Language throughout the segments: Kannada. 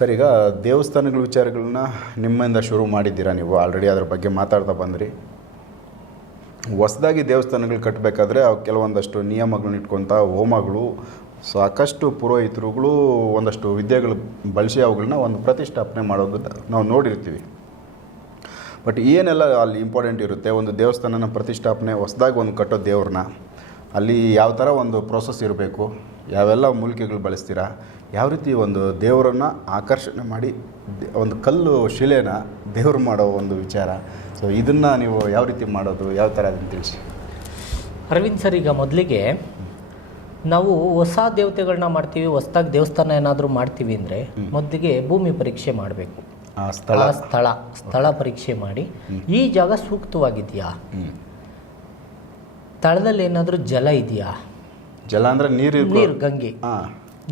ಸರ್, ಈಗ ದೇವಸ್ಥಾನಗಳ ವಿಚಾರಗಳನ್ನ ನಿಮ್ಮಿಂದ ಶುರು ಮಾಡಿದ್ದೀರಾ ನೀವು? ಆಲ್ರೆಡಿ ಅದ್ರ ಬಗ್ಗೆ ಮಾತಾಡ್ತಾ ಬಂದ್ರಿ. ಹೊಸದಾಗಿ ದೇವಸ್ಥಾನಗಳು ಕಟ್ಟಬೇಕಾದ್ರೆ ಕೆಲವೊಂದಷ್ಟು ನಿಯಮಗಳನ್ನ ಇಟ್ಕೊತ ಹೋಮಗಳು ಸಾಕಷ್ಟು ಪುರೋಹಿತರುಗಳು ಒಂದಷ್ಟು ವಿದ್ಯೆಗಳು ಬಳಸಿ ಅವುಗಳನ್ನ ಒಂದು ಪ್ರತಿಷ್ಠಾಪನೆ ಮಾಡೋದು ನಾವು ನೋಡಿರ್ತೀವಿ. ಬಟ್ ಏನೆಲ್ಲ ಅಲ್ಲಿ ಇಂಪಾರ್ಟೆಂಟ್ ಇರುತ್ತೆ? ಒಂದು ದೇವಸ್ಥಾನನ ಪ್ರತಿಷ್ಠಾಪನೆ, ಹೊಸದಾಗಿ ಒಂದು ಕಟ್ಟೋ ದೇವ್ರನ್ನ, ಅಲ್ಲಿ ಯಾವ ಥರ ಒಂದು ಪ್ರೋಸೆಸ್ ಇರಬೇಕು? ಯಾವೆಲ್ಲ ಮೂಲಿಕೆಗಳು ಬಳಸ್ತೀರಾ? ಯಾವ ರೀತಿ ಒಂದು ದೇವರನ್ನು ಆಕರ್ಷಣೆ ಮಾಡಿ ಒಂದು ಕಲ್ಲು ಶಿಲೆನ ದೇವ್ರು ಮಾಡೋ ಒಂದು ವಿಚಾರ. ಸೊ ಇದನ್ನು ನೀವು ಯಾವ ರೀತಿ ಮಾಡೋದು ಯಾವ ಥರ ಅದನ್ನು ತಿಳಿಸಿ? ಅರವಿಂದ್ ಸರ್ ಈಗ ಮೊದಲಿಗೆ ನಾವು ಹೊಸ ದೇವತೆಗಳನ್ನ ಮಾಡ್ತೀವಿ ಹೊಸ್ದಾಗಿ ದೇವಸ್ಥಾನ ಏನಾದರೂ ಮಾಡ್ತೀವಿ ಅಂದರೆ ಮೊದಲಿಗೆ ಭೂಮಿ ಪರೀಕ್ಷೆ ಮಾಡಬೇಕು. ಆ ಸ್ಥಳ? ಸ್ಥಳ ಸ್ಥಳ ಪರೀಕ್ಷೆ ಮಾಡಿ. ಈ ಜಾಗ ಸೂಕ್ತವಾಗಿದೆಯಾ? ಸ್ಥಳದಲ್ಲಿ ಏನಾದರೂ ಜಲ ಇದೆಯಾ? ಜಲ ಅಂದರೆ ನೀರು ನೀರು ಗಂಗೆ.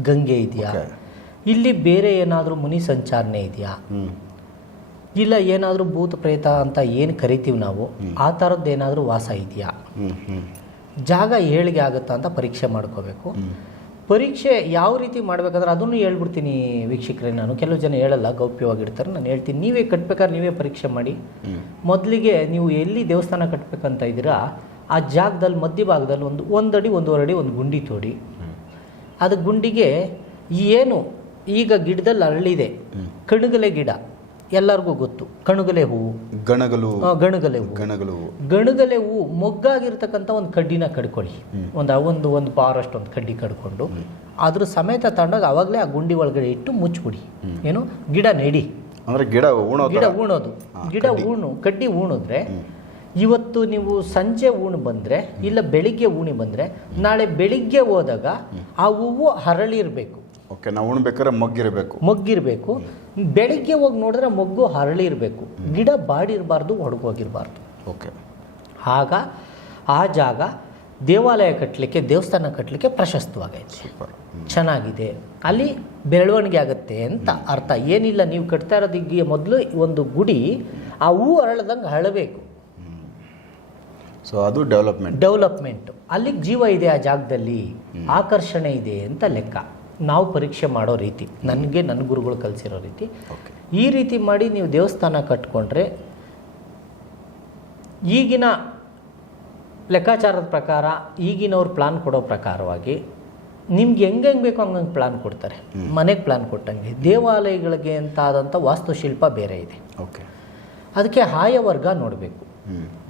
ಗಂಗೆ ಇದೆಯಾ? ಇಲ್ಲಿ ಬೇರೆ ಏನಾದರೂ ಮುನಿ ಸಂಚಾರಣೆ ಇದೆಯಾ? ಇಲ್ಲ ಏನಾದರೂ ಭೂತ ಪ್ರೇತ ಅಂತ ಏನು ಕರಿತೀವಿ ನಾವು ಆ ಥರದ್ದು ಏನಾದರೂ ವಾಸ ಇದೆಯಾ? ಜಾಗ ಏಳಿಗೆ ಆಗುತ್ತಾ ಅಂತ ಪರೀಕ್ಷೆ ಮಾಡ್ಕೋಬೇಕು. ಪರೀಕ್ಷೆ ಯಾವ ರೀತಿ ಮಾಡಬೇಕಾದ್ರೆ ಅದನ್ನು ಹೇಳ್ಬಿಡ್ತೀನಿ ವೀಕ್ಷಕರೇ ನಾನು. ಕೆಲವು ಜನ ಹೇಳಲ್ಲ ಗೌಪ್ಯವಾಗಿರ್ತಾರೆ. ನಾನು ಹೇಳ್ತೀನಿ ನೀವೇ ಕಟ್ಬೇಕಾದ್ರೆ ನೀವೇ ಪರೀಕ್ಷೆ ಮಾಡಿ. ಮೊದಲಿಗೆ ನೀವು ಎಲ್ಲಿ ದೇವಸ್ಥಾನ ಕಟ್ಟಬೇಕಂತ ಇದ್ದೀರಾ ಆ ಜಾಗದಲ್ಲಿ ಮಧ್ಯಭಾಗದಲ್ಲಿ ಒಂದು ಒಂದಡಿ ಒಂದೂವರೆ ಅಡಿ ಒಂದು ಗುಂಡಿ ತೋಡಿ. ಅದು ಗುಂಡಿಗೆ ಏನು ಈಗ ಗಿಡದಲ್ಲಿ ಅರಳಿದೆ. ಕಣಗಲೆ ಗಿಡ. ಎಲ್ಲರಿಗೂ ಗೊತ್ತು. ಕಣಗಲೆ ಹೂವು ಗಣಗಲು ಗಣಗಲೆ ಹೂವು ಗಣಗಲು ಗಣಗಲೆ ಹೂವು ಮೊಗ್ಗಾಗಿರ್ತಕ್ಕಂಥ ಒಂದು ಕಡ್ಡಿನ ಕಡ್ಕೊಳ್ಳಿ. ಒಂದು ಒಂದು ಒಂದು ಬಾರಷ್ಟು ಒಂದು ಕಡ್ಡಿ ಕಡ್ಕೊಂಡು. ಅದ್ರ ಸಮೇತ ತಗೊಂಡಾಗ ಅವಾಗಲೇ ಆ ಗುಂಡಿ ಒಳಗಡೆ ಇಟ್ಟು ಮುಚ್ಚಿಬಿಡಿ. ಏನು? ಗಿಡ ನೆಡಿ. ಅಂದರೆ ಗಿಡ ಉಣೋ ಗಿಡ ಊಣೋದು ಉಣೋದು ಗಿಡ ಊಣು ಕಡ್ಡಿ ಉಣಿದ್ರೆ ಇವತ್ತು ನೀವು ಸಂಜೆ ಊಣಿ ಬಂದರೆ ಇಲ್ಲ ಬೆಳಿಗ್ಗೆ ಉಣಿ ಬಂದರೆ ನಾಳೆ ಬೆಳಿಗ್ಗೆ ಹೋದಾಗ ಆ ಹೂವು ಹರಳಿರಬೇಕು. ಓಕೆ ನಾವು ಉಣ್ಬೇಕಾದ್ರೆ ಮಗ್ಗಿರಬೇಕು. ಮಗ್ಗಿರಬೇಕು. ಬೆಳಿಗ್ಗೆ ಹೋಗಿ ನೋಡಿದ್ರೆ ಮೊಗ್ಗು ಹರಳಿರಬೇಕು. ಗಿಡ ಬಾಡಿರಬಾರ್ದು ಒಡಗೋಗಿರಬಾರ್ದು ಓಕೆ. ಆಗ ಆ ಜಾಗ ದೇವಾಲಯ ಕಟ್ಟಲಿಕ್ಕೆ ದೇವಸ್ಥಾನ ಕಟ್ಟಲಿಕ್ಕೆ ಪ್ರಶಸ್ತವಾಗೈತೆ. ಚೆನ್ನಾಗಿದೆ. ಅಲ್ಲಿ ಬೆಳವಣಿಗೆ ಆಗುತ್ತೆ ಅಂತ ಅರ್ಥ. ಏನಿಲ್ಲ ನೀವು ಕಟ್ತಾ ಇರೋದಿಗೆ ಮೊದಲು ಒಂದು ಗುಡಿ ಆ ಹೂ ಅರಳದಂಗೆ ಹರಳಬೇಕು. ಸೊ ಅದು ಡೆವಲಪ್ಮೆಂಟ್ ಡೆವಲಪ್ಮೆಂಟ್ ಅಲ್ಲಿಗೆ ಜೀವ ಇದೆ ಆ ಜಾಗದಲ್ಲಿ ಆಕರ್ಷಣೆ ಇದೆ ಅಂತ ಲೆಕ್ಕ. ನಾವು ಪರೀಕ್ಷೆ ಮಾಡೋ ರೀತಿ ನನಗೆ ನನ್ನ ಗುರುಗಳು ಕಲಿಸಿರೋ ರೀತಿ. ಈ ರೀತಿ ಮಾಡಿ ನೀವು ದೇವಸ್ಥಾನ ಕಟ್ಕೊಂಡ್ರೆ ಈಗಿನ ಲೆಕ್ಕಾಚಾರದ ಪ್ರಕಾರ ಈಗಿನವ್ರು ಪ್ಲಾನ್ ಕೊಡೋ ಪ್ರಕಾರವಾಗಿ ನಿಮ್ಗೆ ಹೆಂಗೆ ಹೆಂಗೆ ಬೇಕೋ ಹಂಗಂಗೆ ಪ್ಲಾನ್ ಕೊಡ್ತಾರೆ. ಮನೆಗೆ ಪ್ಲಾನ್ ಕೊಟ್ಟಂಗೆ. ದೇವಾಲಯಗಳಿಗೆ ಅಂತ ಆದಂಥ ವಾಸ್ತುಶಿಲ್ಪ ಬೇರೆ ಇದೆ. ಓಕೆ ಅದಕ್ಕೆ ಆಯ ವರ್ಗ ನೋಡಬೇಕು.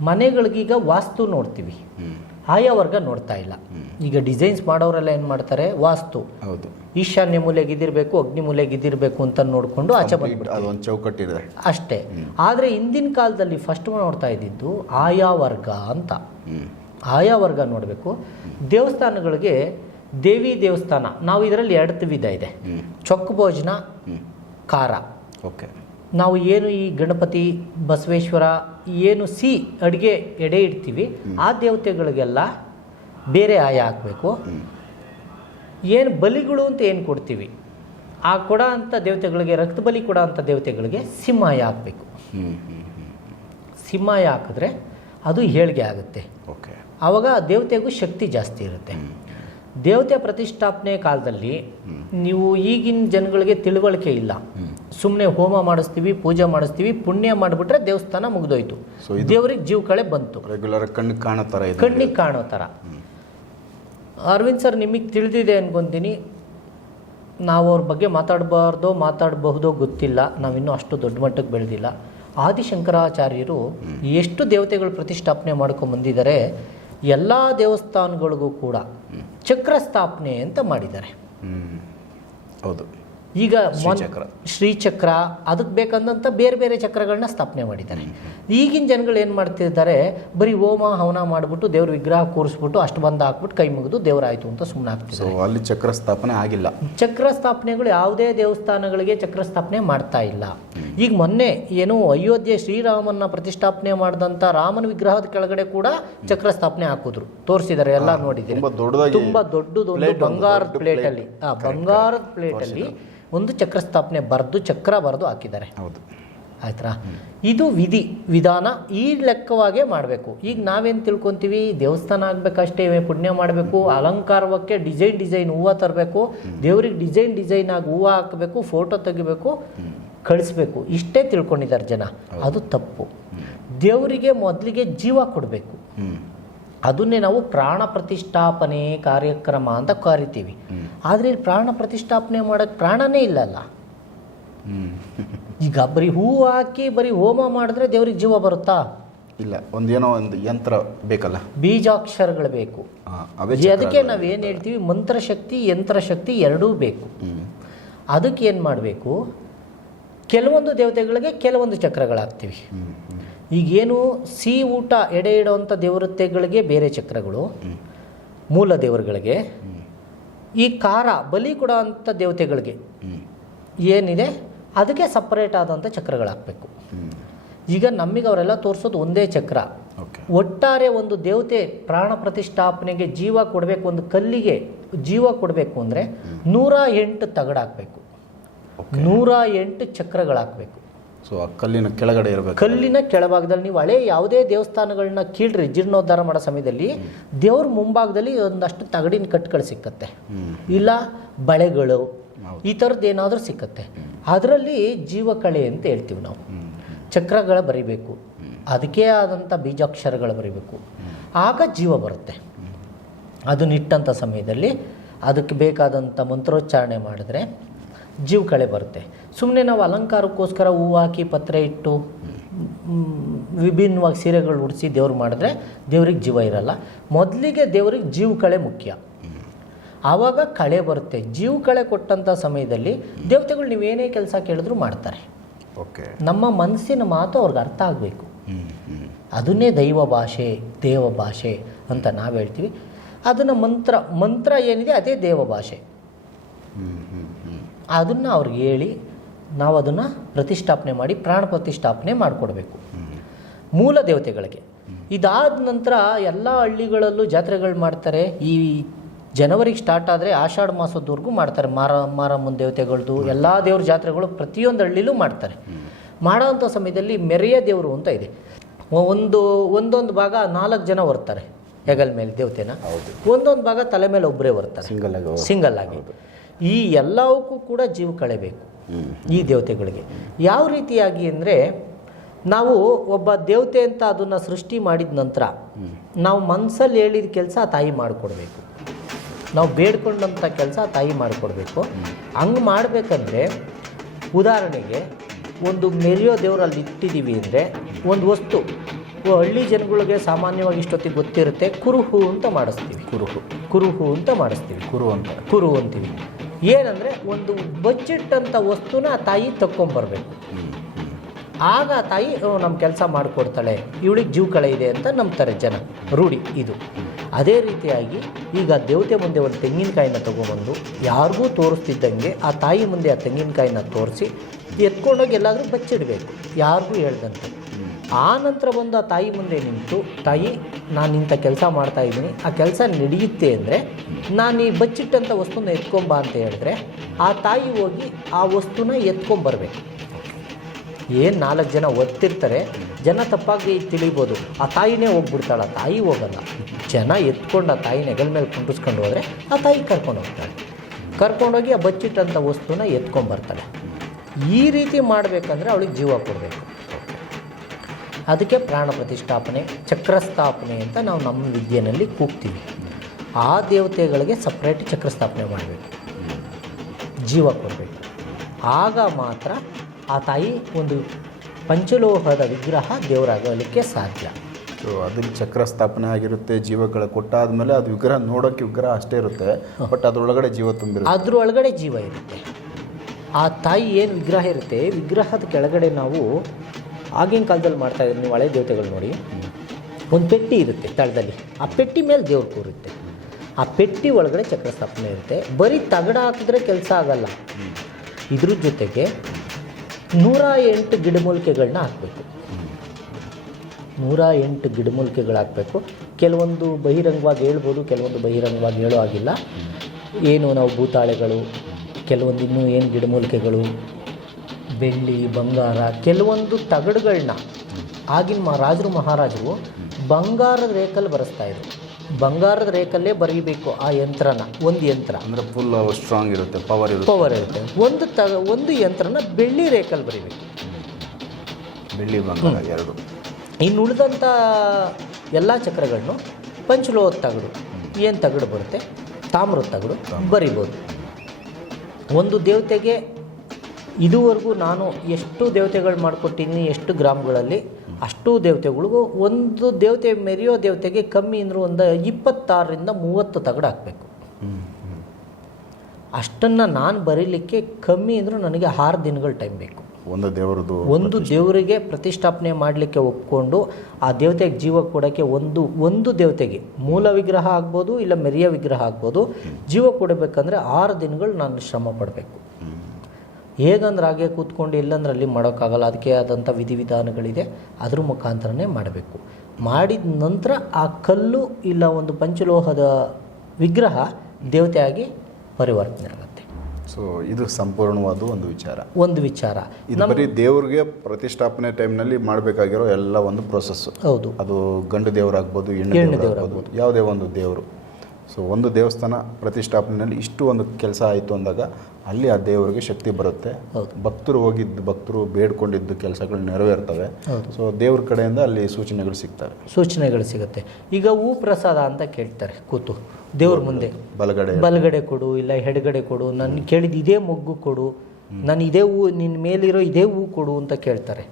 ಮನೆಗಳಿಗೀಗ ವಾಸ್ತು ನೋಡ್ತೀವಿ. ಆಯಾ ವರ್ಗ ನೋಡ್ತಾ ಇಲ್ಲ. ಈಗ ಡಿಸೈನ್ಸ್ ಮಾಡೋರೆಲ್ಲ ಏನು ಮಾಡ್ತಾರೆ? ವಾಸ್ತು. ಹೌದು. ಈಶಾನ್ಯ ಮೂಲೆಗೆ ಇದಿರಬೇಕು ಅಗ್ನಿ ಮೂಲೆಗೆ ಇದಿರಬೇಕು ಅಂತ ನೋಡಿಕೊಂಡು ಆಚೆ ಬಂದ್ಬಿಟ್ಟು ಚೌಕಟ್ಟಿದೆ. ಅಷ್ಟೇ. ಆದರೆ ಹಿಂದಿನ ಕಾಲದಲ್ಲಿ ಫಸ್ಟ್ ನೋಡ್ತಾ ಇದ್ದಿದ್ದು ಆಯಾ ವರ್ಗ ಅಂತ. ಆಯಾ ವರ್ಗ ನೋಡಬೇಕು. ದೇವಸ್ಥಾನಗಳಿಗೆ ದೇವಿ ದೇವಸ್ಥಾನ. ನಾವು ಇದರಲ್ಲಿ ಎರಡು ವಿಧ ಇದೆ. ಚೊಕ್ಕ ಭೋಜನ ಖಾರ. ಓಕೆ. ನಾವು ಏನು ಈ ಗಣಪತಿ ಬಸವೇಶ್ವರ ಏನು ಸಿ ಅಡುಗೆ ಎಡೆ ಇಡ್ತೀವಿ ಆ ದೇವತೆಗಳಿಗೆಲ್ಲ ಬೇರೆ ಆಯ ಹಾಕಬೇಕು. ಏನು ಬಲಿಗಳು ಅಂತ ಏನು ಕೊಡ್ತೀವಿ ಆ ಕೊಡ ಅಂಥ ದೇವತೆಗಳಿಗೆ ರಕ್ತ ಬಲಿ ಕೊಡ ಅಂಥ ದೇವತೆಗಳಿಗೆ ಸಿಂಹಾಯ ಹಾಕಬೇಕು. ಸಿಂಹಾಯ ಹಾಕಿದ್ರೆ ಅದು ಏಳ್ಗೆ ಆಗುತ್ತೆ. ಓಕೆ. ಆವಾಗ ಆ ದೇವತೆಗೂ ಶಕ್ತಿ ಜಾಸ್ತಿ ಇರುತ್ತೆ. ದೇವತೆ ಪ್ರತಿಷ್ಠಾಪನೆ ಕಾಲದಲ್ಲಿ ನೀವು ಈಗಿನ ಜನಗಳಿಗೆ ತಿಳುವಳಿಕೆ ಇಲ್ಲ. ಸುಮ್ಮನೆ ಹೋಮ ಮಾಡಿಸ್ತೀವಿ ಪೂಜೆ ಮಾಡಿಸ್ತೀವಿ ಪುಣ್ಯ ಮಾಡಿಬಿಟ್ರೆ ದೇವಸ್ಥಾನ ಮುಗಿದೋಯ್ತು. ದೇವರಿಗೆ ಜೀವ ಕಳೆ ಬಂತು. ರೆಗ್ಯುಲರ್ ಕಣ್ಣಿಗೆ ಕಾಣೋ ಥರ ಕಣ್ಣಿಗೆ ಕಾಣೋ ಥರ. ಅರವಿಂದ್ ಸರ್ ನಿಮಗೆ ತಿಳಿದಿದೆ ಅನ್ಕೊಂತೀನಿ. ನಾವು ಅವ್ರ ಬಗ್ಗೆ ಮಾತಾಡಬಾರ್ದೋ ಮಾತಾಡಬಹುದೋ ಗೊತ್ತಿಲ್ಲ. ನಾವಿನ್ನೂ ಅಷ್ಟು ದೊಡ್ಡ ಮಟ್ಟಕ್ಕೆ ಬೆಳೆದಿಲ್ಲ. ಆದಿಶಂಕರಾಚಾರ್ಯರು ಎಷ್ಟು ದೇವತೆಗಳು ಪ್ರತಿಷ್ಠಾಪನೆ ಮಾಡ್ಕೊಂಡು ಬಂದಿದ್ದಾರೆ ಎಲ್ಲ ದೇವಸ್ಥಾನಗಳಿಗೂ ಕೂಡ ಚಕ್ರ ಸ್ಥಾಪನೆ ಅಂತ ಮಾಡಿದ್ದಾರೆ. ಹೌದು. ಈಗ ಶ್ರೀ ಶ್ರೀಚಕ್ರ. ಅದಕ್ಕೆ ಬೇಕಂದಂತ ಬೇರೆ ಬೇರೆ ಚಕ್ರಗಳನ್ನ ಸ್ಥಾಪನೆ ಮಾಡಿದ್ದಾರೆ. ಈಗಿನ ಜನಗಳು ಏನು ಮಾಡ್ತಿದ್ದಾರೆ ಬರೀ ಹೋಮ ಹವನ ಮಾಡಿಬಿಟ್ಟು ದೇವ್ರ ವಿಗ್ರಹ ಕೂರಿಸ್ಬಿಟ್ಟು ಅಷ್ಟು ಬಂದ ಹಾಕ್ಬಿಟ್ಟು ಕೈ ಮುಗಿದು ದೇವರಾಯಿತು ಅಂತ ಸುಮ್ಮನೆ ಆಗ್ತದೆ ಆಗ್ತಿದ್ದಾರೆ ಅಲ್ಲಿ ಚಕ್ರ ಸ್ಥಾಪನೆ ಆಗಿಲ್ಲ. ಚಕ್ರ ಸ್ಥಾಪನೆಗಳು ಯಾವುದೇ ದೇವಸ್ಥಾನಗಳಿಗೆ ಚಕ್ರ ಸ್ಥಾಪನೆ ಮಾಡ್ತಾ ಇಲ್ಲ. ಈಗ ಮೊನ್ನೆ ಏನು ಅಯೋಧ್ಯೆ ಶ್ರೀರಾಮನ ಪ್ರತಿಷ್ಠಾಪನೆ ಮಾಡಿದಂಥ ರಾಮನ ವಿಗ್ರಹದ ಕೆಳಗಡೆ ಕೂಡ ಚಕ್ರ ಸ್ಥಾಪನೆ ಹಾಕಿದ್ರು. ತೋರಿಸಿದ್ದಾರೆ ಎಲ್ಲ ನೋಡಿದ್ದೀರಿ. ತುಂಬ ದೊಡ್ಡದೊಂದು ಬಂಗಾರದ ಪ್ಲೇಟಲ್ಲಿ. ಪ್ಲೇಟ್. ಅಲ್ಲಿ ಆ ಬಂಗಾರದ ಪ್ಲೇಟ್ ಅಲ್ಲಿ ಒಂದು ಚಕ್ರ ಸ್ಥಾಪನೆ ಬರೆದು ಚಕ್ರ ಬರೆದು ಹಾಕಿದ್ದಾರೆ. ಹೌದು. ಆಯ್ತಾ ಇದು ವಿಧಿ ವಿಧಾನ ಈ ಲೆಕ್ಕವಾಗೇ ಮಾಡಬೇಕು. ಈಗ ನಾವೇನು ತಿಳ್ಕೊತೀವಿ? ದೇವಸ್ಥಾನ ಆಗಬೇಕಷ್ಟೇ ಪುಣ್ಯ ಮಾಡಬೇಕು ಅಲಂಕಾರಕ್ಕೆ ಡಿಸೈನ್ ಡಿಸೈನ್ ಹೂವು ತರಬೇಕು ದೇವ್ರಿಗೆ ಡಿಸೈನ್ ಡಿಸೈನ್ ಆಗಿ ಹೂವು ಹಾಕಬೇಕು ಫೋಟೋ ತೆಗಿಬೇಕು ಕಳಿಸ್ಬೇಕು. ಇಷ್ಟೇ ತಿಳ್ಕೊಂಡಿದ್ದಾರೆ ಜನ. ಅದು ತಪ್ಪು. ದೇವರಿಗೆ ಮೊದಲಿಗೆ ಜೀವ ಕೊಡಬೇಕು. ಅದನ್ನೇ ನಾವು ಪ್ರಾಣ ಪ್ರತಿಷ್ಠಾಪನೆ ಕಾರ್ಯಕ್ರಮ ಅಂತ ಕರಿತೀವಿ. ಆದರೆ ಇಲ್ಲಿ ಪ್ರಾಣ ಪ್ರತಿಷ್ಠಾಪನೆ ಮಾಡೋಕ್ಕೆ ಪ್ರಾಣನೇ ಇಲ್ಲಲ್ಲ. ಈಗ ಬರೀ ಹೂವು ಹಾಕಿ ಬರೀ ಹೋಮ ಮಾಡಿದ್ರೆ ದೇವ್ರಿಗೆ ಜೀವ ಬರುತ್ತಾ? ಇಲ್ಲ ಒಂದೇನೋ ಒಂದು ಯಂತ್ರ ಬೇಕಲ್ಲ. ಬೀಜಾಕ್ಷರಗಳು ಬೇಕು. ಅದಕ್ಕೆ ನಾವು ಏನು ನಾವೇನು ಹೇಳ್ತೀವಿ? ಮಂತ್ರಶಕ್ತಿ ಯಂತ್ರಶಕ್ತಿ ಎರಡೂ ಬೇಕು. ಅದಕ್ಕೆ ಏನು ಮಾಡಬೇಕು? ಕೆಲವೊಂದು ದೇವತೆಗಳಿಗೆ ಕೆಲವೊಂದು ಚಕ್ರಗಳಾಗ್ತೀವಿ. ಈಗೇನು ಸಿಹಿ ಊಟ ಎಡೆ ಇಡುವಂಥ ದೇವರತೆಗಳಿಗೆ ಬೇರೆ ಚಕ್ರಗಳು ಮೂಲ ದೇವರುಗಳಿಗೆ ಈ ಖಾರ ಬಲಿ ಕೊಡೋ ಅಂಥ ದೇವತೆಗಳಿಗೆ ಏನಿದೆ ಅದಕ್ಕೆ ಸಪ್ರೇಟ್ ಆದಂಥ ಚಕ್ರಗಳಾಗಬೇಕು. ಈಗ ನಮಗೆ ಅವರೆಲ್ಲ ತೋರಿಸೋದು ಒಂದೇ ಚಕ್ರ. ಒಟ್ಟಾರೆ ಒಂದು ದೇವತೆ ಪ್ರಾಣ ಪ್ರತಿಷ್ಠಾಪನೆಗೆ ಜೀವ ಕೊಡಬೇಕು ಒಂದು ಕಲ್ಲಿಗೆ ಜೀವ ಕೊಡಬೇಕು ಅಂದರೆ ನೂರ ಎಂಟು ತಗಡಾಕಬೇಕು ನೂರ ಎಂಟು ಚಕ್ರಗಳಾಕಬೇಕು ಸೊ ಆ ಕಲ್ಲಿನ ಕೆಳಗಡೆ ಇರಬೇಕು. ಕಲ್ಲಿನ ಕೆಳಭಾಗದಲ್ಲಿ ನೀವು ಹಳೆ ಯಾವುದೇ ದೇವಸ್ಥಾನಗಳನ್ನ ಕೀಳ್ರಿ ಜೀರ್ಣೋದ್ಧಾರ ಮಾಡೋ ಸಮಯದಲ್ಲಿ ದೇವ್ರ ಮುಂಭಾಗದಲ್ಲಿ ಒಂದಷ್ಟು ತಗಡಿನ ಕಟ್ಗಳು ಸಿಕ್ಕತ್ತೆ. ಇಲ್ಲ ಬಳೆಗಳು ಈ ಥರದ್ದು ಏನಾದರೂ ಸಿಕ್ಕತ್ತೆ. ಅದರಲ್ಲಿ ಜೀವಕಳೆ ಅಂತ ಹೇಳ್ತೀವಿ ನಾವು. ಚಕ್ರಗಳ ಬರಿಬೇಕು. ಅದಕ್ಕೆ ಆದಂಥ ಬೀಜಾಕ್ಷರಗಳು ಬರಿಬೇಕು. ಆಗ ಜೀವ ಬರುತ್ತೆ. ಅದನ್ನಿಟ್ಟಂಥ ಸಮಯದಲ್ಲಿ ಅದಕ್ಕೆ ಬೇಕಾದಂಥ ಮಂತ್ರೋಚ್ಚಾರಣೆ ಮಾಡಿದ್ರೆ ಜೀವ ಕಳೆ ಬರುತ್ತೆ. ಸುಮ್ಮನೆ ನಾವು ಅಲಂಕಾರಕ್ಕೋಸ್ಕರ ಹೂವು ಹಾಕಿ ಪತ್ರೆ ಇಟ್ಟು ವಿಭಿನ್ನವಾಗಿ ಸೀರೆಗಳು ಉಡಿಸಿ ದೇವ್ರು ಮಾಡಿದ್ರೆ ದೇವ್ರಿಗೆ ಜೀವ ಇರಲ್ಲ. ಮೊದಲಿಗೆ ದೇವ್ರಿಗೆ ಜೀವ ಕಳೆ ಮುಖ್ಯ. ಆವಾಗ ಕಳೆ ಬರುತ್ತೆ. ಜೀವ ಕಳೆ ಕೊಟ್ಟಂಥ ಸಮಯದಲ್ಲಿ ದೇವತೆಗಳು ನೀವೇನೇ ಕೆಲಸ ಕೇಳಿದ್ರು ಮಾಡ್ತಾರೆ. ಓಕೆ. ನಮ್ಮ ಮನಸ್ಸಿನ ಮಾತು ಅವ್ರಿಗೆ ಅರ್ಥ ಆಗಬೇಕು. ಅದನ್ನೇ ದೈವ ಭಾಷೆ ದೇವ ಭಾಷೆ ಅಂತ ನಾವು ಹೇಳ್ತೀವಿ. ಅದನ್ನು ಮಂತ್ರ ಮಂತ್ರ ಏನಿದೆ ಅದೇ ದೇವ ಭಾಷೆ. ಅದನ್ನು ಅವ್ರಿಗೆ ಹೇಳಿ ನಾವು ಅದನ್ನು ಪ್ರತಿಷ್ಠಾಪನೆ ಮಾಡಿ ಪ್ರಾಣ ಪ್ರತಿಷ್ಠಾಪನೆ ಮಾಡಿಕೊಡ್ಬೇಕು. ಮೂಲ ದೇವತೆಗಳಿಗೆ. ಇದಾದ ನಂತರ ಎಲ್ಲ ಹಳ್ಳಿಗಳಲ್ಲೂ ಜಾತ್ರೆಗಳು ಮಾಡ್ತಾರೆ. ಈ ಜನವರಿಗೆ ಸ್ಟಾರ್ಟ್ ಆದರೆ ಆಷಾಢ ಮಾಸದವರೆಗೂ ಮಾಡ್ತಾರೆ. ಮಾರ ಮಾರಮ್ಮನ ದೇವತೆಗಳದ್ದು ಎಲ್ಲ ದೇವ್ರ ಜಾತ್ರೆಗಳು ಪ್ರತಿಯೊಂದು ಹಳ್ಳಿಲೂ ಮಾಡ್ತಾರೆ. ಮಾಡೋವಂಥ ಸಮಯದಲ್ಲಿ ಮೆರೆಯ ದೇವರು ಅಂತ ಇದೆ. ಒಂದು ಒಂದೊಂದು ಭಾಗ ನಾಲ್ಕು ಜನ ಬರ್ತಾರೆ ಹೆಗಲ್ ಮೇಲೆ ದೇವತೆನ. ಒಂದೊಂದು ಭಾಗ ತಲೆ ಮೇಲೆ ಒಬ್ಬರೇ ಬರ್ತಾರೆ ಸಿಂಗಲ್ ಆಗಿ ಸಿಂಗಲ್ ಆಗಿ. ಈ ಎಲ್ಲವಕ್ಕೂ ಕೂಡ ಜೀವ ಕಳೆಬೇಕು ಈ ದೇವತೆಗಳಿಗೆ. ಯಾವ ರೀತಿಯಾಗಿ ಅಂದರೆ ನಾವು ಒಬ್ಬ ದೇವತೆ ಅಂತ ಅದನ್ನು ಸೃಷ್ಟಿ ಮಾಡಿದ ನಂತರ ನಾವು ಮನಸ್ಸಲ್ಲಿ ಹೇಳಿದ ಕೆಲಸ ಆ ತಾಯಿ ಮಾಡಿಕೊಡ್ಬೇಕು. ನಾವು ಬೇಡ್ಕೊಂಡಂಥ ಕೆಲಸ ತಾಯಿ ಮಾಡಿಕೊಡ್ಬೇಕು. ಹಂಗೆ ಮಾಡಬೇಕಂದ್ರೆ ಉದಾಹರಣೆಗೆ ಒಂದು ಮೆರೆಯೋ ದೇವರಲ್ಲಿ ಇಟ್ಟಿದ್ದೀವಿ ಅಂದರೆ ಒಂದು ವಸ್ತು. ಹಳ್ಳಿ ಜನಗಳಿಗೆ ಸಾಮಾನ್ಯವಾಗಿ ಇಷ್ಟೊತ್ತಿಗೆ ಗೊತ್ತಿರುತ್ತೆ ಕುರುಹು ಅಂತ ಮಾಡಿಸ್ತೀವಿ. ಕುರುಹು. ಕುರುಹು ಅಂತ ಮಾಡಿಸ್ತೀವಿ. ಕುರು ಅಂತ. ಕುರು ಅಂತೀವಿ. ಏನಂದರೆ ಒಂದು ಬಚ್ಚಿಟ್ಟಂಥ ವಸ್ತುನ ಆ ತಾಯಿ ತಕ್ಕೊಂಬರ್ಬೇಕು. ಆಗ ಆ ತಾಯಿ ನಮ್ಮ ಕೆಲಸ ಮಾಡಿಕೊಡ್ತಾಳೆ. ಇವಳಿಗೆ ಜೀವ ಕಳೆ ಇದೆ ಅಂತ ನಂಬ್ತಾರೆ ಜನ. ರೂಢಿ ಇದು. ಅದೇ ರೀತಿಯಾಗಿ ಈಗ ದೇವತೆ ಮುಂದೆ ಒಂದು ತೆಂಗಿನಕಾಯಿನ ತೊಗೊಂಬಂದು ಯಾರಿಗೂ ತೋರಿಸ್ತಿದ್ದಂಗೆ ಆ ತಾಯಿ ಮುಂದೆ ಆ ತೆಂಗಿನಕಾಯಿನ ತೋರಿಸಿ ಎತ್ಕೊಂಡೋಗಿ ಎಲ್ಲಾದರೂ ಬಚ್ಚಿಡಬೇಕು. ಯಾರಿಗೂ ಹೇಳ್ದಂತೆ. ಆ ನಂತರ ಬಂದು ಆ ತಾಯಿ ಮುಂದೆ ನಿಂತು, ತಾಯಿ, ನಾನು ಇಂಥ ಕೆಲಸ ಮಾಡ್ತಾ ಇದ್ದೀನಿ. ಆ ಕೆಲಸ ನಡೆಯುತ್ತೆ ಅಂದರೆ ನಾನು ಈ ಬಚ್ಚಿಟ್ಟಂಥ ವಸ್ತುನ ಎತ್ಕೊಂಬ ಅಂತ ಹೇಳಿದ್ರೆ ಆ ತಾಯಿ ಹೋಗಿ ಆ ವಸ್ತುನ ಎತ್ಕೊಂಬರ್ಬೇಕು. ಏನು ನಾಲ್ಕು ಜನ ಒತ್ತಿರ್ತಾರೆ, ಜನ ತಪ್ಪಾಗಿ ತಿಳಿಬೋದು. ಆ ತಾಯಿನೇ ಹೋಗ್ಬಿಡ್ತಾಳೆ, ಆ ತಾಯಿ ಹೋಗಲ್ಲ. ಜನ ಎತ್ಕೊಂಡು ಆ ತಾಯಿ ನೆಗಲ್ ಮೇಲೆ ಕುಂಡಿಸ್ಕೊಂಡು ಹೋದರೆ ಆ ತಾಯಿ ಕರ್ಕೊಂಡು ಹೋಗ್ತಾಳೆ. ಕರ್ಕೊಂಡೋಗಿ ಆ ಬಚ್ಚಿಟ್ಟಂಥ ವಸ್ತುನ ಎತ್ಕೊಂಬರ್ತಾಳೆ. ಈ ರೀತಿ ಮಾಡಬೇಕಂದ್ರೆ ಅವಳಿಗೆ ಜೀವ ಕೊಡಬೇಕು. ಅದಕ್ಕೆ ಪ್ರಾಣ ಪ್ರತಿಷ್ಠಾಪನೆ ಚಕ್ರಸ್ಥಾಪನೆ ಅಂತ ನಾವು ನಮ್ಮ ವಿದ್ಯೆಯಲ್ಲಿ ಕೂಗ್ತೀವಿ. ಆ ದೇವತೆಗಳಿಗೆ ಸಪ್ರೇಟ್ ಚಕ್ರಸ್ಥಾಪನೆ ಮಾಡಬೇಕು. ಜೀವ ಕೊಡಬೇಕು. ಆಗ ಮಾತ್ರ ಆ ತಾಯಿ ಒಂದು ಪಂಚಲೋಹದ ವಿಗ್ರಹ ದೇವರಾಗಲಿಕ್ಕೆ ಸಾಧ್ಯ. ಸೊ ಅದಕ್ಕೆ ಚಕ್ರ ಸ್ಥಾಪನೆ ಆಗಿರುತ್ತೆ ಜೀವಗಳ ಕೊಟ್ಟಾದ್ಮೇಲೆ ಅದು ವಿಗ್ರಹ ನೋಡೋಕ್ಕೆ ವಿಗ್ರಹ ಅಷ್ಟೇ ಇರುತ್ತೆ ಬಟ್ ಅದರೊಳಗಡೆ ಜೀವ ತುಂಬಿರುತ್ತೆ. ಅದರೊಳಗಡೆ ಜೀವ ಇರುತ್ತೆ. ಆ ತಾಯಿ ಏನು ವಿಗ್ರಹ ಇರುತ್ತೆ ವಿಗ್ರಹದ ಕೆಳಗಡೆ ನಾವು ಆಗಿನ ಕಾಲದಲ್ಲಿ ಮಾಡ್ತಾ ಇದ್ರೆ ನೀವು ಹಳೆ ದೇವತೆಗಳು ನೋಡಿ, ಒಂದು ಪೆಟ್ಟಿ ಇರುತ್ತೆ ತಳದಲ್ಲಿ. ಆ ಪೆಟ್ಟಿ ಮೇಲೆ ದೇವ್ರು ಕೂರುತ್ತೆ ಆ ಪೆಟ್ಟಿ ಒಳಗಡೆ ಚಕ್ರ ಸ್ಥಾಪನೆ ಇರುತ್ತೆ. ಬರೀ ತಗಡ ಹಾಕಿದ್ರೆ ಕೆಲಸ ಆಗಲ್ಲ. ಇದ್ರ ಜೊತೆಗೆ ನೂರ ಎಂಟು ಗಿಡಮೂಲಿಕೆಗಳನ್ನ ಹಾಕಬೇಕು. ನೂರ ಎಂಟು ಗಿಡಮೂಲಿಕೆಗಳು ಹಾಕಬೇಕು. ಕೆಲವೊಂದು ಬಹಿರಂಗವಾಗಿ ಹೇಳ್ಬೋದು, ಕೆಲವೊಂದು ಬಹಿರಂಗವಾಗಿ ಹೇಳೋ ಆಗಿಲ್ಲ ಏನು ನಾವು ಭೂತಾಳೆಗಳು, ಕೆಲವೊಂದು ಇನ್ನೂ ಏನು ಗಿಡಮೂಲಿಕೆಗಳು ಬೆಳ್ಳಿ ಬಂಗಾರ ಕೆಲವೊಂದು ತಗಡುಗಳನ್ನ ಆಗಿನ ಮ ರಾಜರು ಮಹಾರಾಜರು ಬಂಗಾರದ ರೇಖಲ್ಲಿ ಬರೆಸ್ತಾ ಇದ್ರು. ಬಂಗಾರದ ರೇಖಲ್ಲೇ ಬರೀಬೇಕು ಆ ಯಂತ್ರನ ಒಂದು ಯಂತ್ರ. ಅಂದರೆ ಫುಲ್ ಸ್ಟ್ರಾಂಗ್ ಇರುತ್ತೆ ಪವರ್ ಇರುತ್ತೆ. ಪವರ್ ಇರುತ್ತೆ. ಒಂದು ತ ಒಂದು ಯಂತ್ರನ ಬೆಳ್ಳಿ ರೇಖಲ್ಲಿ ಬರೀಬೇಕು. ಬೆಳ್ಳಿ ಬಂಗಾರ ಎರಡು. ಇನ್ನು ಉಳಿದಂಥ ಎಲ್ಲ ಚಕ್ರಗಳನ್ನು ಪಂಚಲೋಹದ ತಗಡು. ಏನು ತಗಡು ಬರುತ್ತೆ? ತಾಮ್ರದ ತಗಡು. ಬರಿಬೋದು. ಒಂದು ದೇವತೆಗೆ ಇದುವರೆಗೂ ನಾನು ಎಷ್ಟು ದೇವತೆಗಳು ಮಾಡಿಕೊಟ್ಟಿದ್ದೀನಿ ಎಷ್ಟು ಗ್ರಾಮಗಳಲ್ಲಿ ಅಷ್ಟು ದೇವತೆಗಳಿಗೂ ಒಂದು ದೇವತೆ ಮೆರೆಯೋ ದೇವತೆಗೆ ಕಮ್ಮಿ ಅಂದರೂ ಒಂದು ಇಪ್ಪತ್ತಾರರಿಂದ ಮೂವತ್ತು ತಗಡು ಹಾಕಬೇಕು. ಅಷ್ಟನ್ನು ನಾನು ಬರೀಲಿಕ್ಕೆ ಕಮ್ಮಿ ಅಂದರೂ ನನಗೆ ಆರು ದಿನಗಳ ಟೈಮ್ ಬೇಕು. ಒಂದು ದೇವರದು ಒಂದು ದೇವರಿಗೆ ಪ್ರತಿಷ್ಠಾಪನೆ ಮಾಡಲಿಕ್ಕೆ ಒಪ್ಕೊಂಡು ಆ ದೇವತೆಗೆ ಜೀವ ಕೊಡೋಕ್ಕೆ ಒಂದು ಒಂದು ದೇವತೆಗೆ ಮೂಲ ವಿಗ್ರಹ ಆಗ್ಬೋದು ಇಲ್ಲ ಮೆರಿಯ ವಿಗ್ರಹ ಆಗ್ಬೋದು ಜೀವ ಕೊಡಬೇಕಂದ್ರೆ ಆರು ದಿನಗಳು ನಾನು ಶ್ರಮ ಪಡಬೇಕು. ಹೇಗಂದ್ರೆ ಹಾಗೆ ಕೂತ್ಕೊಂಡು ಇಲ್ಲಂದ್ರೆ ಅಲ್ಲಿ ಮಾಡೋಕ್ಕಾಗಲ್ಲ. ಅದಕ್ಕೆ ಆದಂಥ ವಿಧಿವಿಧಾನಗಳಿದೆ. ಅದ್ರ ಮುಖಾಂತರನೇ ಮಾಡಬೇಕು. ಮಾಡಿದ ನಂತರ ಆ ಕಲ್ಲು ಇಲ್ಲ ಒಂದು ಪಂಚಲೋಹದ ವಿಗ್ರಹ ದೇವತೆಯಾಗಿ ಪರಿವರ್ತನೆ ಆಗುತ್ತೆ ಸೊ ಇದು ಸಂಪೂರ್ಣವಾದ ಒಂದು ವಿಚಾರ. ಒಂದು ವಿಚಾರ. ಇದು ಬರೀ ದೇವ್ರಿಗೆ ಪ್ರತಿಷ್ಠಾಪನೆ ಟೈಮ್ನಲ್ಲಿ ಮಾಡಬೇಕಾಗಿರೋ ಎಲ್ಲ ಒಂದು ಪ್ರೊಸೆಸ್ ಹೌದು. ಅದು ಗಂಡು ದೇವರಾಗ್ಬೋದು ಹೆಣ್ಣು ಹೆಣ್ಣು ದೇವರಾಗ್ಬೋದು ಯಾವುದೇ ಒಂದು ದೇವರು. ಸೊ ಒಂದು ದೇವಸ್ಥಾನ ಪ್ರತಿಷ್ಠಾಪನೆಯಲ್ಲಿ ಇಷ್ಟು ಒಂದು ಕೆಲಸ ಆಯಿತು ಅಂದಾಗ ಅಲ್ಲಿ ಆ ದೇವರಿಗೆ ಶಕ್ತಿ ಬರುತ್ತೆ. ಭಕ್ತರು ಹೋಗಿದ್ದು ಭಕ್ತರು ಬೇಡ್ಕೊಂಡಿದ್ದು ಕೆಲಸಗಳು ನೆರವೇರ್ತವೆ. ಸೊ ದೇವ್ರ ಕಡೆಯಿಂದ ಅಲ್ಲಿ ಸೂಚನೆಗಳು ಸಿಗ್ತವೆ. ಸೂಚನೆಗಳು ಸಿಗುತ್ತೆ. ಈಗ ಹೂ ಪ್ರಸಾದ ಅಂತ ಕೇಳ್ತಾರೆ ಕೂತು. ದೇವ್ರ ಮುಂದೆ. ಬಲಗಡೆ. ಬಲಗಡೆ ಕೊಡು ಇಲ್ಲ ಎಡಗಡೆ ಕೊಡು ನಾನು ಕೇಳಿದ ಇದೇ ಮೊಗ್ಗು ಕೊಡು. ನಾನು ಇದೇ ಹೂ ನಿನ್ನ ಮೇಲಿರೋ ಇದೇ ಹೂ ಕೊಡು ಅಂತ ಕೇಳ್ತಾರೆ.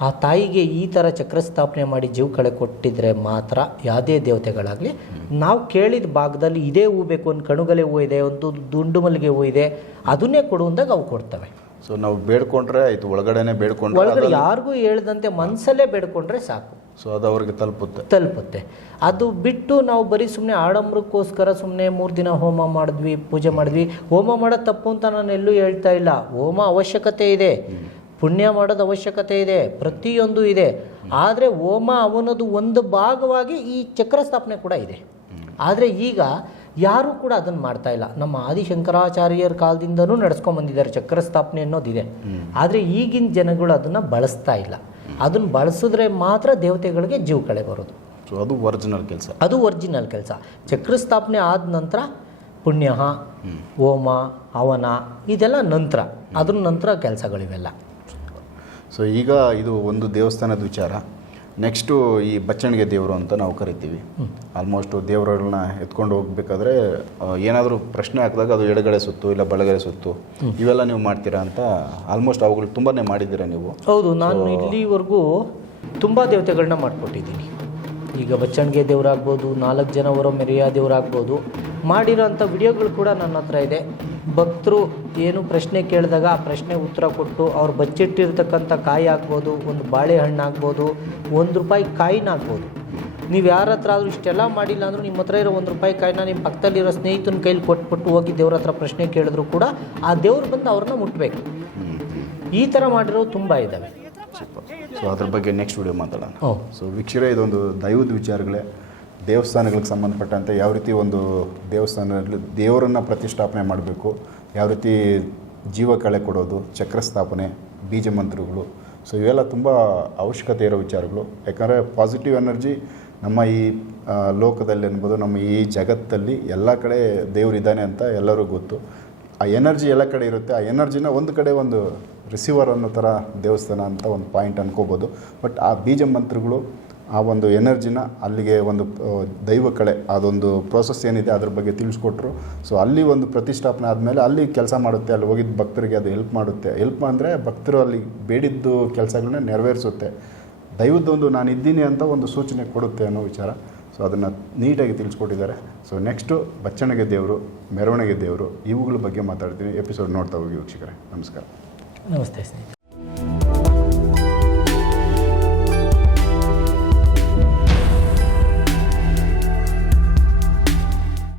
ಆ ತಾಯಿಗೆ ಈ ಥರ ಚಕ್ರ ಸ್ಥಾಪನೆ ಮಾಡಿ ಜೀವ ಕಳೆ ಕೊಟ್ಟಿದ್ರೆ ಮಾತ್ರ ಯಾವುದೇ ದೇವತೆಗಳಾಗಲಿ ನಾವು ಕೇಳಿದ ಭಾಗದಲ್ಲಿ ಇದೇ ಹೂ ಬೇಕು ಒಂದು ಕಣುಗಲೆ ಹೂ ಇದೆ ಒಂದು ದುಂಡು ಮಲ್ಲಿಗೆ ಹೂ ಇದೆ ಅದನ್ನೇ ಕೊಡು ಅಂದಾಗ ಅವು ಕೊಡ್ತವೆ. ಸೊ ನಾವು ಬೇಡ್ಕೊಂಡ್ರೆ ಆಯಿತು ಒಳಗಡೆನೆ ಬೇಡ್ಕೊಂಡ್ರೆ ಒಳಗಡೆ ಯಾರಿಗೂ ಹೇಳ್ದಂತೆ ಮನಸ್ಸಲ್ಲೇ ಬೇಡ್ಕೊಂಡ್ರೆ ಸಾಕು. ಸೊ ಅದು ಅವ್ರಿಗೆ ತಲುಪುತ್ತೆ. ತಲುಪುತ್ತೆ. ಅದು ಬಿಟ್ಟು ನಾವು ಬರೀ ಸುಮ್ಮನೆ ಆಡಂಬರಕ್ಕೋಸ್ಕರ ಸುಮ್ಮನೆ ಮೂರು ದಿನ ಹೋಮ ಮಾಡಿದ್ವಿ ಪೂಜೆ ಮಾಡಿದ್ವಿ. ಹೋಮ ಮಾಡೋದು ತಪ್ಪು ಅಂತ ನಾನು ಎಲ್ಲೂ ಹೇಳ್ತಾ ಇಲ್ಲ. ಹೋಮ ಅವಶ್ಯಕತೆ ಇದೆ. ಪುಣ್ಯ ಮಾಡೋದು ಅವಶ್ಯಕತೆ ಇದೆ ಪ್ರತಿಯೊಂದು ಇದೆ. ಆದರೆ ಹೋಮ ಅವನದು ಒಂದು ಭಾಗವಾಗಿ ಈ ಚಕ್ರ ಸ್ಥಾಪನೆ ಕೂಡ ಇದೆ. ಆದರೆ ಈಗ ಯಾರೂ ಕೂಡ ಅದನ್ನು ಮಾಡ್ತಾ ಇಲ್ಲ. ನಮ್ಮ ಆದಿಶಂಕರಾಚಾರ್ಯರ ಕಾಲದಿಂದನೂ ನಡೆಸ್ಕೊಂಡು ಬಂದಿದ್ದಾರೆ ಚಕ್ರ ಸ್ಥಾಪನೆ ಅನ್ನೋದಿದೆ. ಆದರೆ ಈಗಿನ ಜನಗಳು ಅದನ್ನು ಬಳಸ್ತಾ ಇಲ್ಲ. ಅದನ್ನು ಬಳಸಿದ್ರೆ ಮಾತ್ರ ದೇವತೆಗಳಿಗೆ ಜೀವ ಕಳೆ ಬರೋದು. ಸೊ ಅದು ಒರಿಜಿನಲ್ ಕೆಲಸ. ಅದು ಒರಿಜಿನಲ್ ಕೆಲಸ. ಚಕ್ರ ಸ್ಥಾಪನೆ ಆದ ನಂತರ ಪುಣ್ಯ ಹೋಮ ಅವನ ಇದೆಲ್ಲ ನಂತರ. ಅದ್ರ ನಂತರ ಕೆಲಸಗಳಿವೆಲ್ಲ. ಸೊ ಈಗ ಇದು ಒಂದು ದೇವಸ್ಥಾನದ ವಿಚಾರ. ನೆಕ್ಸ್ಟು ಈ ಬಚ್ಚಣಿಗೆ ದೇವರು ಅಂತ ನಾವು ಕರಿತೀವಿ. ಆಲ್ಮೋಸ್ಟು ದೇವರುಗಳನ್ನ ಎತ್ಕೊಂಡು ಹೋಗ್ಬೇಕಾದ್ರೆ ಏನಾದರೂ ಪ್ರಶ್ನೆ ಹಾಕಿದಾಗ ಅದು ಎಡಗಡೆ ಸುತ್ತು ಇಲ್ಲ ಬಳಗಡೆ ಸುತ್ತು ಇವೆಲ್ಲ ನೀವು ಮಾಡ್ತೀರಾ ಅಂತ ಆಲ್ಮೋಸ್ಟ್ ಅವುಗಳು ತುಂಬಾ ಮಾಡಿದ್ದೀರಾ ನೀವು. ಹೌದು ನಾನು ಇಲ್ಲಿವರೆಗೂ ತುಂಬ ದೇವತೆಗಳನ್ನ ಮಾಡಿಕೊಟ್ಟಿದ್ದೀನಿ. ಈಗ ಬಚ್ಚಣಿಗೆ ದೇವರಾಗ್ಬೋದು ನಾಲ್ಕು ಜನ ಹೊರ ಮೆರೆಯ ದೇವರಾಗ್ಬೋದು ಮಾಡಿರೋಂಥ ವಿಡಿಯೋಗಳು ಕೂಡ ನನ್ನ ಹತ್ರ ಇದೆ. ಭಕ್ತರು ಏನು ಪ್ರಶ್ನೆ ಕೇಳಿದಾಗ ಆ ಪ್ರಶ್ನೆ ಉತ್ತರ ಕೊಟ್ಟು ಅವ್ರು ಬಚ್ಚಿಟ್ಟಿರ್ತಕ್ಕಂಥ ಕಾಯಿ ಆಗ್ಬೋದು ಒಂದು ಬಾಳೆಹಣ್ಣು ಆಗ್ಬೋದು ಒಂದು ರೂಪಾಯಿ ಕಾಯಿನ ಆಗ್ಬೋದು. ನೀವು ಯಾರ ಹತ್ರ ಆದರೂ ಇಷ್ಟೆಲ್ಲ ಮಾಡಿಲ್ಲ ಅಂದರೂ ನಿಮ್ಮ ಹತ್ರ ಇರೋ ಒಂದು ರೂಪಾಯಿ ಕಾಯಿನ ನಿಮ್ಮ ಪಕ್ಕದಲ್ಲಿರೋ ಸ್ನೇಹಿತನ ಕೈಲಿ ಕೊಟ್ಬಿಟ್ಟು ಹೋಗಿ ದೇವ್ರ ಹತ್ರ ಪ್ರಶ್ನೆ ಕೇಳಿದ್ರು ಕೂಡ ಆ ದೇವ್ರು ಬಂದು ಅವ್ರನ್ನ ಮುಟ್ಟಬೇಕು ಈ ಥರ ಮಾಡಿರೋ ತುಂಬ ಇದ್ದಾವೆ. ಸೊ ಅದ್ರ ಬಗ್ಗೆ ನೆಕ್ಸ್ಟ್ ವಿಡಿಯೋ ಮಾತಾಡೋಣ. ಸೊ ವೀಕ್ಷಕರೇ ಇದೊಂದು ದೈವದ ವಿಚಾರಗಳೇ. ದೇವಸ್ಥಾನಗಳಿಗೆ ಸಂಬಂಧಪಟ್ಟಂತೆ ಯಾವ ರೀತಿ ಒಂದು ದೇವಸ್ಥಾನದಲ್ಲಿ ದೇವರನ್ನು ಪ್ರತಿಷ್ಠಾಪನೆ ಮಾಡಬೇಕು, ಯಾವ ರೀತಿ ಜೀವ ಕಳೆ ಕೊಡೋದು, ಚಕ್ರ ಸ್ಥಾಪನೆ, ಬೀಜ ಮಂತ್ರಗಳು. ಸೊ ಇವೆಲ್ಲ ತುಂಬ ಅವಶ್ಯಕತೆ ಇರೋ ವಿಚಾರಗಳು. ಯಾಕಂದರೆ ಪಾಸಿಟಿವ್ ಎನರ್ಜಿ ನಮ್ಮ ಈ ಲೋಕದಲ್ಲಿ ಅನ್ಬೋದು ನಮ್ಮ ಈ ಜಗತ್ತಲ್ಲಿ ಎಲ್ಲ ಕಡೆ ದೇವರಿದ್ದಾನೆ ಅಂತ ಎಲ್ಲರೂ ಗೊತ್ತು. ಆ ಎನರ್ಜಿ ಎಲ್ಲ ಕಡೆ ಇರುತ್ತೆ. ಆ ಎನರ್ಜಿನ ಒಂದು ಕಡೆ ಒಂದು ರಿಸೀವರ್ ಅನ್ನೋ ಥರ ದೇವಸ್ಥಾನ ಅಂತ ಒಂದು ಪಾಯಿಂಟ್ ಅನ್ಕೋಬೋದು. ಬಟ್ ಆ ಬೀಜ ಮಂತ್ರಗಳು ಆ ಒಂದು ಎನರ್ಜಿನ ಅಲ್ಲಿಗೆ ಒಂದು ದೈವ ಕಳೆ ಅದೊಂದು ಪ್ರೋಸೆಸ್ ಏನಿದೆ ಅದ್ರ ಬಗ್ಗೆ ತಿಳಿಸ್ಕೊಟ್ರು. ಸೊ ಅಲ್ಲಿ ಒಂದು ಪ್ರತಿಷ್ಠಾಪನೆ ಆದಮೇಲೆ ಅಲ್ಲಿ ಕೆಲಸ ಮಾಡುತ್ತೆ, ಅಲ್ಲಿ ಹೋಗಿದ್ದ ಭಕ್ತರಿಗೆ ಅದು ಹೆಲ್ಪ್ ಮಾಡುತ್ತೆ. ಹೆಲ್ಪ್ ಅಂದರೆ ಭಕ್ತರು ಅಲ್ಲಿ ಬೇಡಿದ್ದು ಕೆಲಸಗಳನ್ನ ನೆರವೇರಿಸುತ್ತೆ. ದೈವದ್ದೊಂದು ನಾನು ಇದ್ದೀನಿ ಅಂತ ಒಂದು ಸೂಚನೆ ಕೊಡುತ್ತೆ ಅನ್ನೋ ವಿಚಾರ. ಸೊ ಅದನ್ನು ನೀಟಾಗಿ ತಿಳಿಸ್ಕೊಟ್ಟಿದ್ದಾರೆ. ಸೊ ನೆಕ್ಸ್ಟು ಬಚ್ಚಣಿಗೆ ದೇವರು, ಮೆರವಣಿಗೆ ದೇವರು, ಇವುಗಳ ಬಗ್ಗೆ ಮಾತಾಡ್ತೀನಿ. ಎಪಿಸೋಡ್ ನೋಡ್ತಾ ಹೋಗಿ ವೀಕ್ಷಕರೇ. ನಮಸ್ಕಾರ. ನಮಸ್ತೆ ಸ್ನೇಹಿತರೆ.